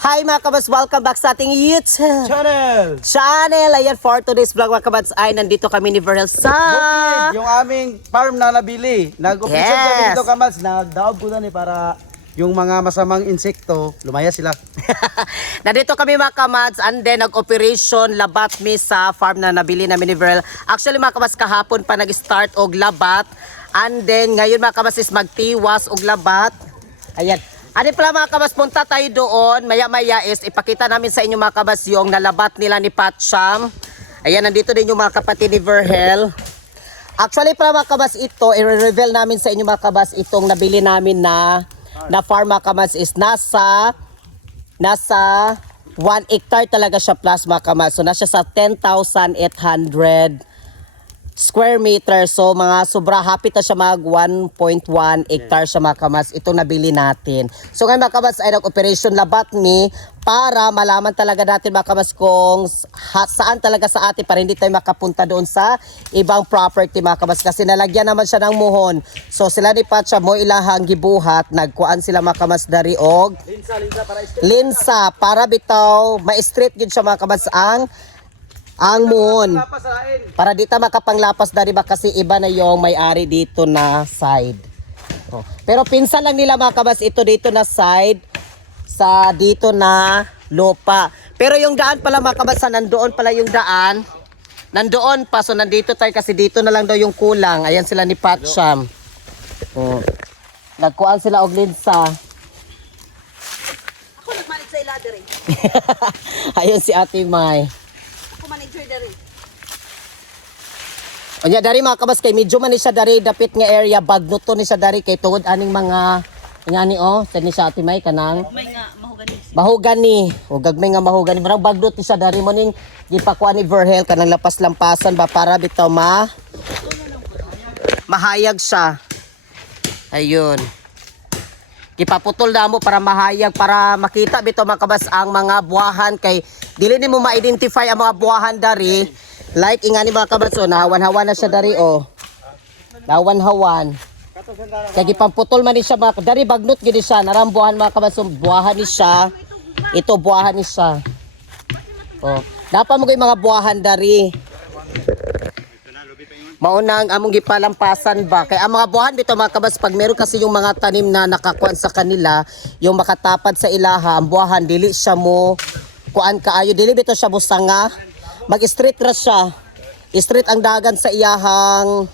Hi mga kabats, welcome back sa ating YouTube channel. Ayan, for today's vlog mga kabats ay nandito kami ni Verhel sa Bukid, yung aming farm na nabili. Nag-operation kami Yes. dito kabats, nagdaob ko na ni para yung mga masamang insekto, lumaya sila. Nandito kami mga kabats and then nag-operation labat mi sa farm na nabili namin ni Verhel. Actually mga kabats, kahapon pa nag-start og labat and then ngayon mga kabats is magtiwas og labat. Ayan. Ano pala mga kabas, punta tayo doon. Maya-maya is ipakita namin sa inyo mga kabas yung nalabat nila ni Patcham. Ayan, nandito din yung mga kapatid ni Verhel. Actually pala mga kabas, ito, i-reveal namin sa inyo mga kabas, itong nabili namin na farm mga kabas is nasa 1 hectare talaga siya plus mga kabas. So nasa sa 10,800 square meter. So mga sobra hapit na siya mag 1.1 hectare siya mga kamas. Itong nabili natin. So ngayon mga kamas ay nag-operation labat ni para malaman talaga natin mga kamas kung saan talaga sa atin para hindi tayo makapunta doon sa ibang property mga kamas. Kasi nalagyan naman siya ng muhon. So sila ni Patcha mo ilahang gibuhat. Nagkuan sila mga kamas dari og linsa para bitaw ma-straight gid siya mga kamas ang muhon. Para dito makapanglapas dari ba kasi iba na yung may-ari dito na side. Oh. Pero pinsan lang nila mga kabas ito dito na side sa dito na lupa. Pero yung daan pala mga kabas, nandoon pala yung daan. Nandoon pa, so nandito tayo kasi dito na lang daw yung kulang. Ayan sila ni Patcham. Oh. Nagkuhan sila og linsa. Ako nagmanage sa ilader eh. Ayun si Ate May. Ako manager na rin. Onya dari mga kabas kay medyo man ni siya dari dapit nga area bagnot to ni siya dari kay tungod aning mga ngani tani siya Ate May kanang May nga mahuganis. mahugani o gagmay nga mahugani marang bagnot ni siya dari mo ning gipakuan ni Verhel kanang lapas-lampasan ba para bitaw mahayag siya. Ayun. Gipaputol na mo para mahayag para makita bitaw mga kabas ang mga buwahan kay dili nimo ma-identify ang mga buwahan dari. Like ingani mga kabatso, nahawan-hawan na siya dari nahawan-hawan. Kaya gipamputol man ni siya mga dari bagnot gini siya, narambuhan mga kabatso, buwahan ni siya. Ito buwahan ni siya. Oh, dapat mo mga buwahan dari. Maunang among gipalampasan ba? Kaya ang mga buwahan dito mga kabats, pag meron kasi yung mga tanim na nakakuan sa kanila, yung makatapad sa ilaha, ang buwahan dili siya mo kuan kaayo, dili bito siya busanga. Mag-straight ra siya. Straight ang dagan sa iyahang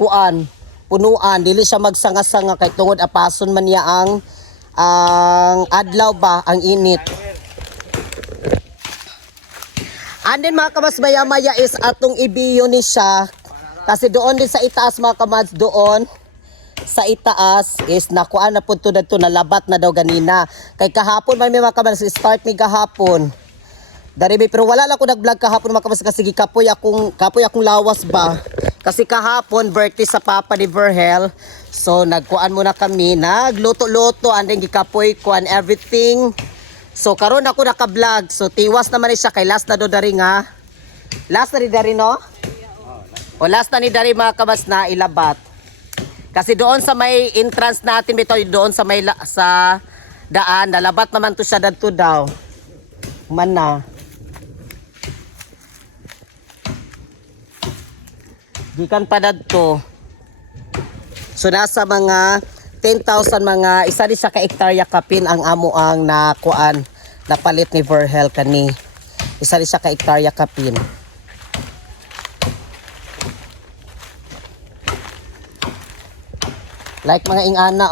kuan, punuan. Dili siya magsanga-sanga kay tungod apason man niya ang adlaw ba, ang init. And then mga kamas maya-maya is atong ibiyo ni siya. Kasi doon din sa itaas mga kamas, doon sa itaas is nakuan na punto na to, nalabat na daw ganina. Kay kahapon man may mga kamas, start ni kahapon. Dari pero wala lang ako nag-vlog kahapon mga kabas kasi kapoy akong lawas ba. Kasi kahapon birthday sa papa ni Verhel. So nagkuan muna kami, nagluto-luto and then gikapoy kuan everything. So karon ako naka-vlog. So tiwas naman siya kay last na do dari nga. Last na ni dari no? O last na ni dari mga kabas na ilabat. Kasi doon sa may entrance natin bitaw doon sa may sa daan, nalabat naman to siya dadto daw. Man na. Gikan pa dadto. So nasa mga 10,000 mga isa di sa ka hektarya kapin ang amo ang nakuan napalit ni Verhel kani. Isa di sa ka hektarya kapin. Like mga ingana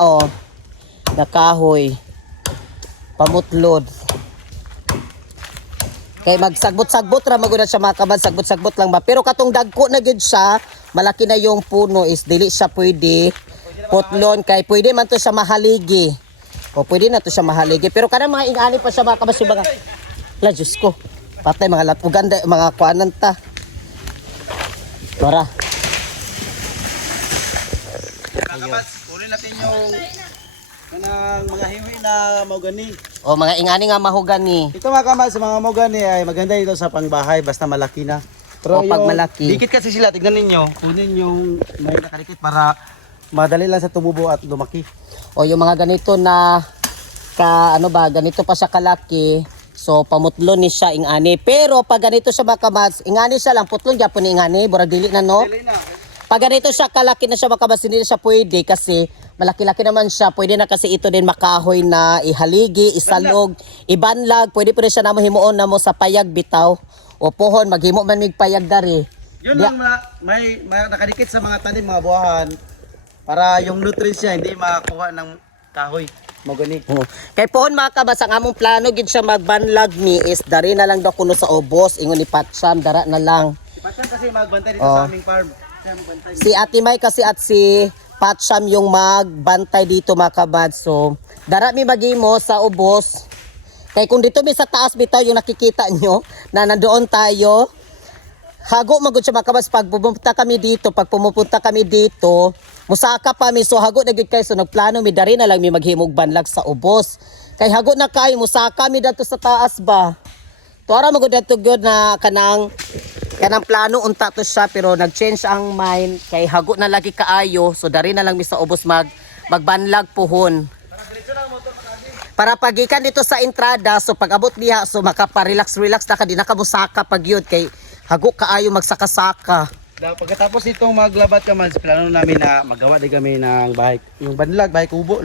nakahoy. Pamutlod. Kay magsagbot-sagbot ra magud siya mga kabad, sagbot-sagbot lang ba. Pero katong dagko na gid siya, malaki na yung puno is dili siya pwede putlon kay pwede man to siya mahaligi. O pwede na to siya mahaligi. Pero kanang mga ingani pa siya mga kabad yung mga la Diyos ko. Patay mga uganda mga kuanan ta. Tara. Kabats, uli natin yung mga hiwi na mahogani. O mga ingani nga mahogani. Ito mga kabats, mga mahogani ay maganda ito sa pangbahay basta malaki na. Pero O pag malaki. dikit kasi sila, tignan ninyo. Kunin yung may nakadikit para madali lang sa tumubo at lumaki. O yung mga ganito na ka ano ba ganito pa siya kalaki. So pamutlo ni siya ingani. Pero pag ganito siya mga kabats, ingani siya lang putlon gyapon ni ingani, burag dili na no. Dili na. Pag ganito siya kalaki na siya mga kabats, hindi na siya pwede kasi malaki-laki naman siya. Pwede na kasi ito din makahoy na ihaligi, isalog, ibanlag. Pwede pa rin siya namo himuon namo sa payag bitaw. O pohon maghimo man mig payag dari. Yun lang may nakadikit sa mga tanim, mga buwahan para yung nutrients niya hindi makuha ng kahoy. Magani. Kay pohon mga kabats, ang among plano gid siya magbanlag ni is dari na lang daw kuno sa ubos ingon ni Patsyam dara na lang. Si Patsyam kasi magbantay dito sa aming farm. Siya magbantay. Si Ate May kasi at si Patsyam yung magbantay dito mga kabats. So dara mi magimo sa ubos. Kay kung dito mi sa taas bitaw yung nakikita nyo na nandoon tayo, hago magud siya mga kabats pag pumunta kami dito, pag pumupunta kami dito, musaka pa mi so hago na gid kay so nagplano mi dari na lang mi maghimog banlag sa ubos. Kay hago na kay musaka mi dito sa taas ba. Tuara magud dito gyud na kanang plano unta to siya pero nag-change ang mind kay hago na lagi kaayo so dari na lang mi sa ubos magbanlag pohon. Para pagikan dito sa entrada so pag abot diha so makapa-relax na ka di na ka musaka pag yun kay hago kaayo magsaka-saka. Pagkatapos itong maglabat ka man, plano namin na magawa din kami ng bahay. Yung banlag, bahay kubo.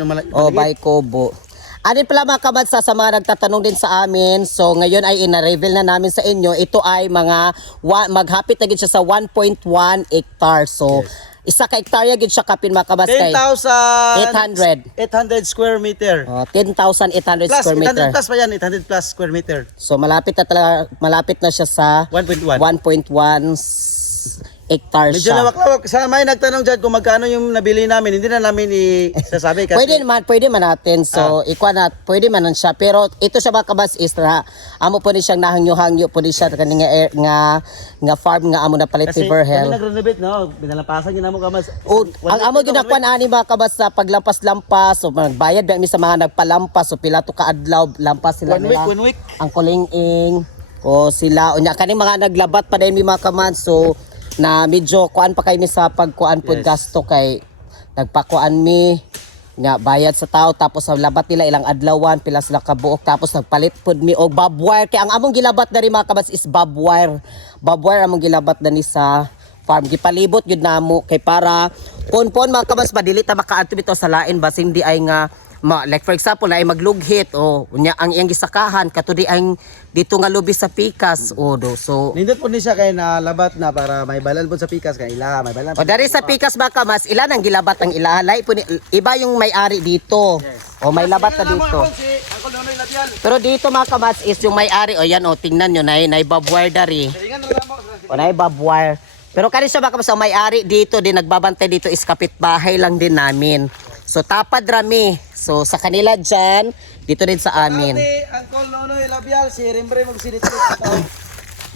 Bahay kubo. Anin pala mga kabats sa mga nagtatanong din sa amin. So ngayon ay ina-reveal na namin sa inyo. Ito ay maghapit na gid siya sa 1.1 hectare. So isa ka hektarya gid siya kapin mga kabats kay 10,800 square meter. 10,800 Plus, square meter. 800 plus pa yan, 800 plus square meter. So malapit na siya sa 1.1. 1.1 hectare Medyo siya. lawak-lawak. Sa may nagtanong dyan kung magkano yung nabili namin, hindi na namin isasabi kasi Pwede man natin. So, pwede man siya. Pero ito siya mga kabas is na amo po ni siyang nahangyo-hangyo po ni siya kani nga farm nga amo na palit kasi ni Verhel. kami nag-renovate, no? Binalampasan niya na mo kamas. Ang amo ginakuan ani mga kabas sa paglampas-lampas. So magbayad ba mi sa mga nagpalampas. So pila to ka adlaw lampas sila nila. 1 week. Ang kulinging o sila unya kaning mga naglabat pa din mi mga kaman. So na medyo kuan pa kay mi sa pagkuan pud gasto kay nagpakuan mi nga bayad sa tao tapos sa labat nila ilang adlawan pila sila kabuok tapos nagpalit pud mi og barbed wire kay ang among gilabat diri mga kabats is barbed wire among gilabat dani sa farm gipalibot gyud namo kay para pon mga kabats madili ta makaadto bitaw sa lain bas hindi ay nga like for example na ay maglughit o unya ang iyang gisakahan katudi ang dito nga lubi sa pikas o do so Nindot po ni siya kay nalabat na para may balan po sa pikas kay ila may balan. o dari sa pikas baka mas ilan ang gilabat ang ilahalay po iba yung may-ari dito o may labat na dito pero dito mga kamats is yung may-ari o yan o tingnan nyo na barbed wire dari o na barbed wire pero kani siya mga kamats ang may-ari dito din nagbabantay dito is kapitbahay lang din namin so tapad rami so sa kanila dyan dito din sa amin Uncle Nonoy Labial, si Rimbrem magsilitlit.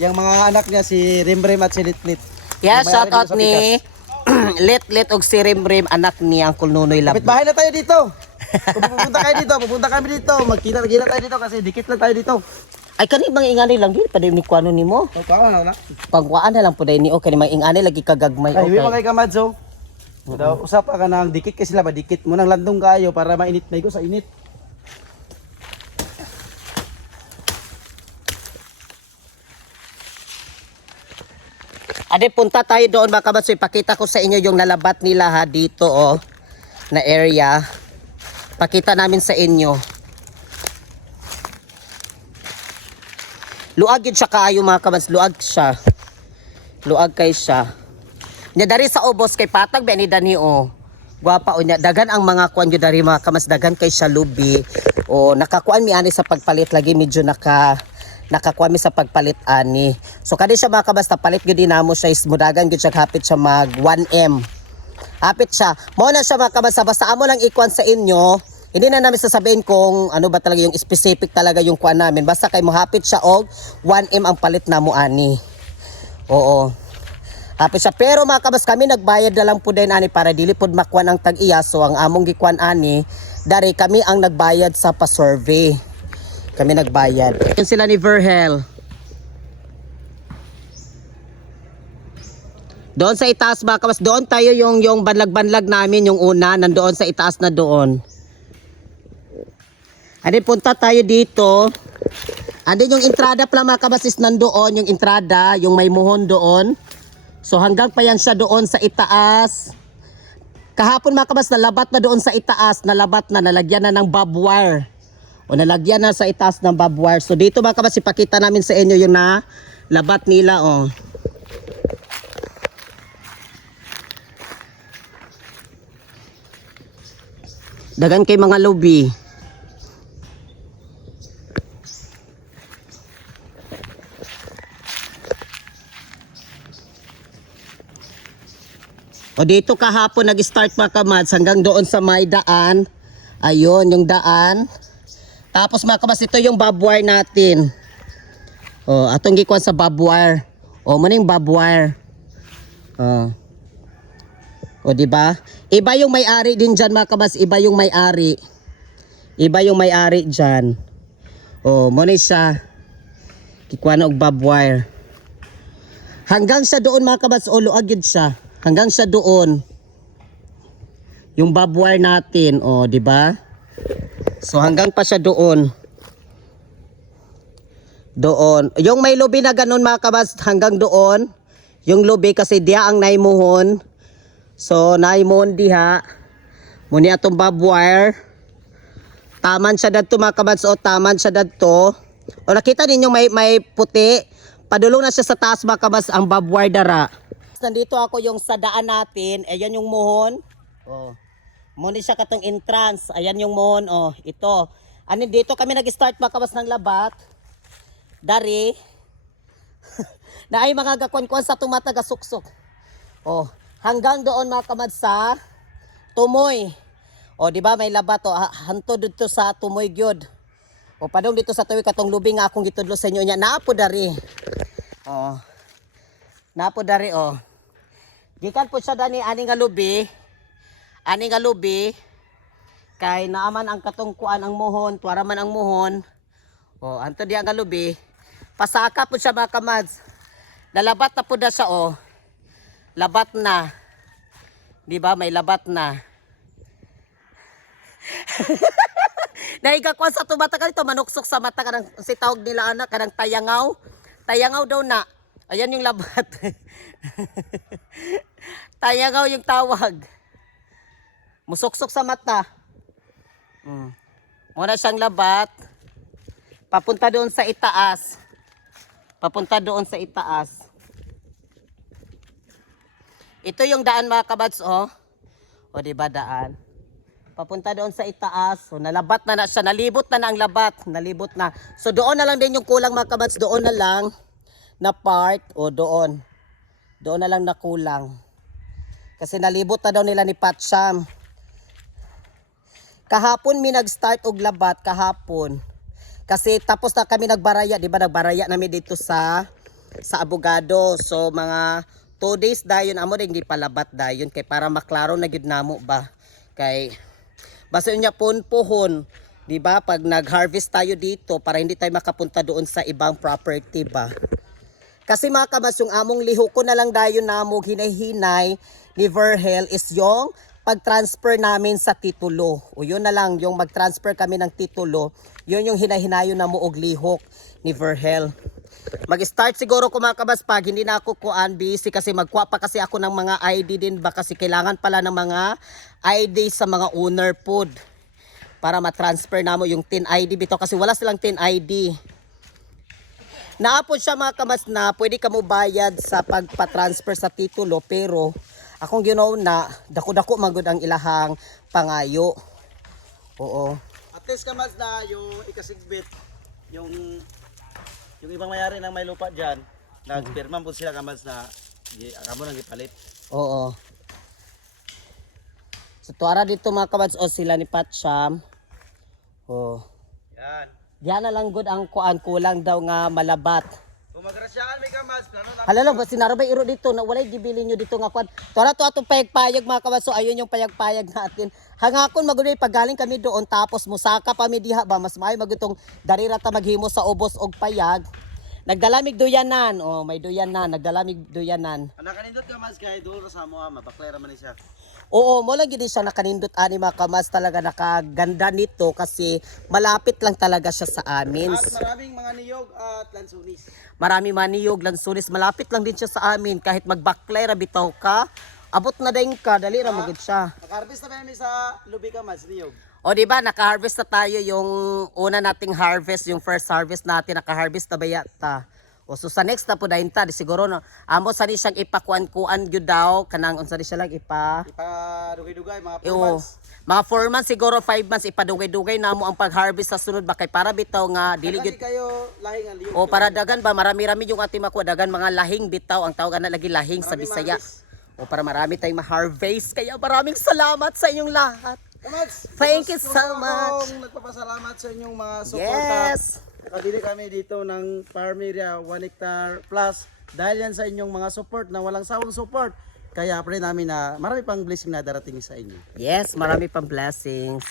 Yung mga anak niya si Rimbrem at Silitlit. yeah shout out ni Let og si Rimrim anak ni Uncle Nonoy Lab. Kapit-bahay na tayo dito. Kung pupunta kami dito, magkita tayo dito kasi dikit lang tayo dito. Ay kani mga ingani lang din pa din ni kuano nimo. O, kawa na. Pangkuan na lang po dahil ni okay ni mga ingani lagi kagagmay Ay, okay. hindi kay Kamadzo. Usap ka ng dikit kasi sila ba dikit mo nang landong kayo para mainit na ko sa init. Ade punta tayo doon mga kabats. Ipakita ko sa inyo yung nalabat nila ha dito oh na area. Pakita namin sa inyo. Luag yun siya kaayo mga kabats. Luag siya. Luag kay siya. Nya dari sa ubos kay patag ba ni Dani o. Gwapa o nya dagan ang mga kuan gyud dari mga kamas dagan kay siya lubi. O nakakuan mi ani sa pagpalit lagi medyo nakakuha mi sa pagpalit ani. So kani siya mga kabasta palit gyud dinamo siya is mudagan gyud siya hapit siya mag 1M. Hapit siya. Mao na siya mga kabasta basta amo lang ikuan sa inyo. Hindi na namin sasabihin kung ano ba talaga yung specific talaga yung kuan namin. Basta kay mohapit siya og 1M ang palit namo ani. Oo. Hapit siya pero mga kabas kami nagbayad na lang po din ani para dili pod makuan ang tag-iya. So ang among gikuan ani dari kami ang nagbayad sa pa-survey. Kami nagbayad. Yan sila ni Verhel. Doon sa itaas ba kabas, doon tayo yung banlag-banlag namin yung una, nandoon sa itaas na doon. Andin punta tayo dito. Andin yung entrada pala mga kabas is nandoon. Yung entrada, yung may muhon doon. So hanggang pa yan siya doon sa itaas. Kahapon mga kabas, nalabat na doon sa itaas. Nalabat na, nalagyan na ng barbed wire. O nalagyan na sa itaas ng barbed wire. So dito mga kabas, ipakita namin sa inyo yung labat nila. Oh. Dagan kay mga lobby. O dito kahapon nag-start mga kamads hanggang doon sa may daan. Ayun, yung daan. Tapos mga kamads, ito yung barbed wire natin. O, atong gikuan sa barbed wire. O, muna yung barbed wire. O, diba? Iba yung may-ari din dyan mga kabas. Iba yung may-ari. Iba yung may-ari dyan. O, muna siya. Kikuha na og barbed wire. Hanggang sa doon mga kabas. O, luag yun siya. Hanggang sa doon. Yung barbed wire natin. O, diba? So, hanggang pa siya doon. Doon. Yung may lobby na ganun mga kabas. Hanggang doon. Yung lobby kasi diya ang naimuhon. So, naimon diha. Muni atong barbed wire. Taman siya dadto mga kabads. O, taman siya dadto. O, nakita ninyo may puti. Padulong na siya sa taas mga kabads ang barbed wire dara. Nandito ako yung sa daan natin. Ayan yung muhon. O, muni siya katong entrance. Ayan yung muhon. O, ito. Anin dito kami nag-start mga kabads ng labat. Dari. Na ay mga gakon-kon sa tumata gasuksok. O, hanggang doon mga kamad sa Tumoy. O di ba may labat to hanto dito sa Tumoy gyud. O padong dito sa Tumoy katong lubi nga akong gitudlo sa inyo nya naapo dari. O. Naapo dari o. Gikan po siya dani ani nga lubi. Ani nga lubi kay naaman ang katungkuan ang muhon, tuwara man ang muhon. O anto diya nga lubi. Pasaka po siya mga kamads. Nalabat na po da siya o. Labat na. 'Di ba? May labat na. Naiga ko sa tumata ka dito manuksok sa mata kanang si tawag nila anak kanang tayangaw. Tayangaw daw na. Ayan yung labat. Tayangaw yung tawag. Musuksok sa mata. Muna siyang labat. Papunta doon sa itaas. Papunta doon sa itaas. Ito yung daan mga kabads, oh. O, diba daan? Papunta doon sa itaas. So, nalabat na siya. Nalibot na ang labat. Nalibot na. So, doon na lang din yung kulang mga kabads. Doon na lang na part. O, doon. Doon na lang na kulang. Kasi nalibot na daw nila ni Patsyam. Kahapon mi nag-start og labat. Kahapon. Kasi tapos na kami nagbaraya. Diba nagbaraya namin dito sa abogado. So, mga 2 days dayon amo ring gipalabat dayon kay para maklaro na gid namo ba kay basta unya pohon di ba pag nag-harvest tayo dito para hindi tayo makapunta doon sa ibang property ba kasi mga kamas yung among liho ko na lang dayon namo hinay-hinay ni Verhel is yung pag-transfer namin sa titulo o yun na lang yung mag-transfer kami ng titulo yun yung hinay-hinayon na mo og lihok ni Verhel. Mag-start siguro ko mga kabas pag hindi na ako kuan busy kasi magkuha pa kasi ako ng mga ID din ba kasi kailangan pala ng mga ID sa mga owner pod para ma-transfer na mo yung TIN ID bito kasi wala silang TIN ID. Naapod siya mga kabas na pwede ka mo bayad sa pagpa-transfer sa titulo pero akong ginaw na dako-dako magud ang ilahang pangayo. Oo. At least kamas na yung ikasigbit yung ibang mayari ng may lupa dyan, nagpirma po sila kamans na kamo nang ipalit. Oo. So tuara dito mga kabads o sila ni Patsyam. Oh. Yan. Diyan na lang good ang kuan kulang daw nga malabat. Kung magrasyaan may kamans, plano na. Halala ba sinarabay iro dito na walay gibili nyo dito nga kuan. Tuara to atong payag-payag mga kabads so ayun yung payag-payag natin. Hangakon magunoy paggaling kami doon tapos musaka pa mi diha ba mas maayo magutong darira ta maghimo sa ubos og payag. Nagdalamig duyanan. Oh, may duyanan. Nagdalamig duyanan. Nakanindot kamans kay duro sa mo mabaklera man ni siya. Oo, mo lang gid siya nakanindot ani mga kamas, talaga nakaganda nito kasi malapit lang talaga siya sa amin. At maraming mga niyog at lansunis. Marami maniyog, lansunis, malapit lang din siya sa amin kahit magbaklay ra bitaw ka. Abot na dayon ka, dali ra magid siya. Naka-harvest na kami sa Lubi Kamads, niyog. O di ba naka-harvest na tayo yung una nating harvest, yung first harvest natin, naka-harvest na ba yata? O so sa next na po dayon ta, di siguro no. Amo sa ni siyang ipakuan-kuan gyud daw kanang unsa di siya lang Ipa-dugay-dugay, mga 4 Iyo, months. mga 4 months siguro 5 months ipadugay-dugay na mo ang pag-harvest sa sunod ba kay para bitaw nga dili Dili gyud kayo lahing ang niyog. o para dagan ba marami-rami yung ating makuha dagan mga lahing bitaw ang tawag na lagi lahing sa Marami Bisaya. ma-harvest. O para marami tayong ma-harvest kaya maraming salamat sa inyong lahat. Kamads, Thank you gusto so ko much. akong nagpapasalamat sa inyong mga suporta. Yes. Nakabili kami dito ng farm area 1 hectare plus dahil yan sa inyong mga support na walang sawang support. Kaya pray namin na marami pang blessing na darating sa inyo. Yes, marami pang blessings.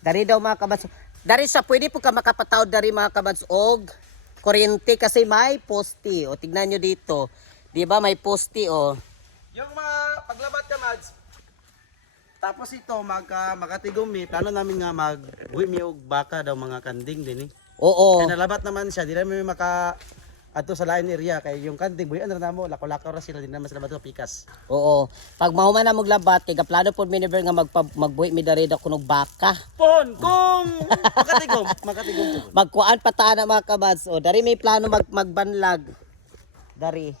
Dari daw mga kabads. Dari siya pwede po ka makapatawad dari mga kabads og kuryente kasi may poste. O tignan nyo dito. 'Di ba may poste o. Yung mga paglabat Kamads, tapos ito makatigumi, plano namin nga magbuhi mi og baka daw mga kanding din eh. Oo. Kaya nalabat naman siya, di namin maka ato sa lain area kay yung kanding buhi na mo, lako-lako ra sila, di naman sila bato pikas. Oo. Pag mahuman na maglabat kay gaplano pod mi never nga magbuhi mi dari da kunog baka. Pon kung makatigom po. Magkuan pataan na mga kabads. O dari may plano magbanlag. Dari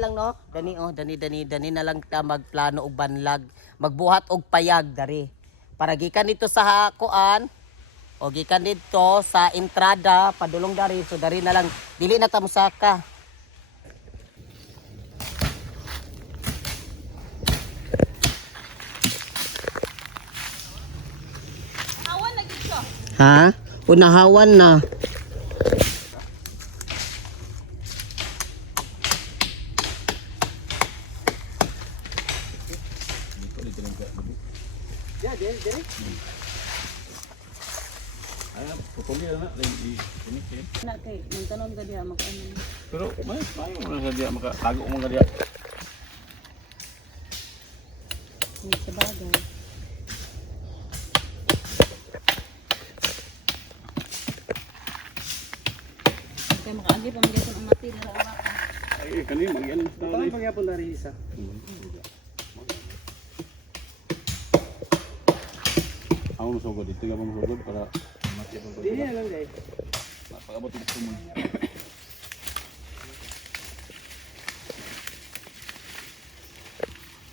lang no. Dani na lang ta magplano og banlag. Magbuhat og payag dari. Para gikan dito sa kuan o gikan dito sa entrada padulong dari. So dari na lang dili na ta musaka. Awan lagi siya. Ha? Unahawan na. Yeah, dili. Na kay nang tanon ka diha mag-ano. Pero may mo na dia makatago mo nga dia. Sa bagay. Kay makaagi pa magyapon ang mati na rawa. Ay kani magyan na Pangay pagyapon dari isa. Ako masugod dito ga masugod para mati pa Dili na lang guys. pag-abot dito mo.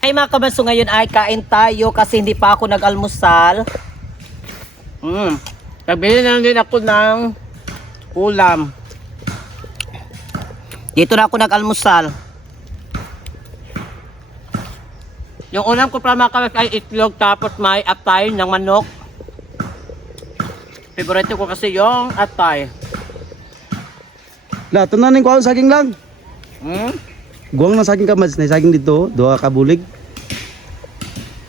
Ay mga kabaso, ngayon ay kain tayo kasi hindi pa ako nag-almusal. Nagbili na lang din ako ng ulam. Dito na ako nag-almusal. Yung ulam ko para mga kabas ay itlog tapos may atay ng manok. Favorite ko kasi yung atay. La, tunanin ko ang saging lang. Guwang ng saging Kamads, na saging dito, duha ka bulig.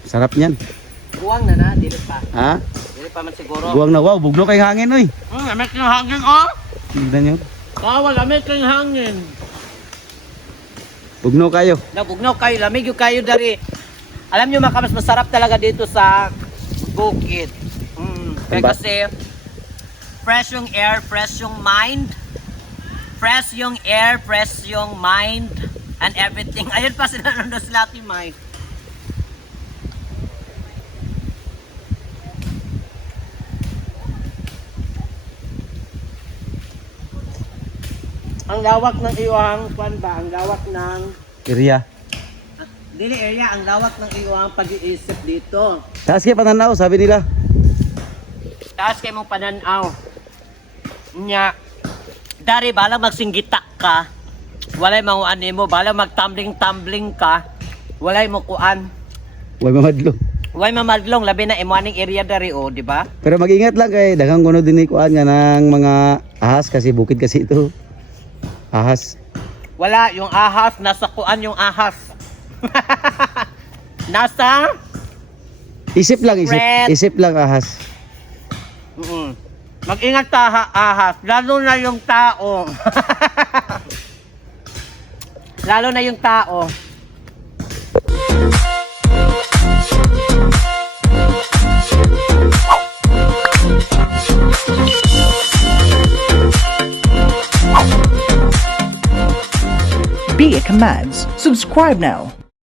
Sarap niyan. Buwang na dito pa. Ha? Dito pa man siguro. Guwang na wow, bugno kay hangin oy. Amit ng hangin oh. Tignan niyo. Bawal, amit ng hangin. Bugno kayo. Nabugnaw kayo, lamig yung kayo dari. Alam nyo mga kamas, masarap talaga dito sa bukid. Kaya Ba- kasi fresh yung air, fresh yung mind. Fresh yung air, fresh yung mind and everything. Ayun pa sila nandun sa Latin mind. Ang lawak ng iyong, kwan ba? Ang lawak ng Area. dili area, ang lawak ng iyong pag-iisip dito. Taas kay pananaw, sabi nila. Taas kay mong pananaw. Nya, dari bala magsinggita ka, walay manguan mo, bala magtumbling-tumbling ka, walay mo kuan. Huwag mamadlo. Walay mamadlong, labi na imuaning area dari o, di ba? Pero mag-ingat lang kay daghang kuno din kuan nga ng mga ahas kasi bukid kasi ito. Ahas. Wala, yung ahas, nasa kuan yung ahas. Nasa? Isip lang, isip. Friend. Isip lang ahas. Mag-ingat ka ahas, lalo na yung tao. Lalo na yung tao. Be a Commands. Subscribe now.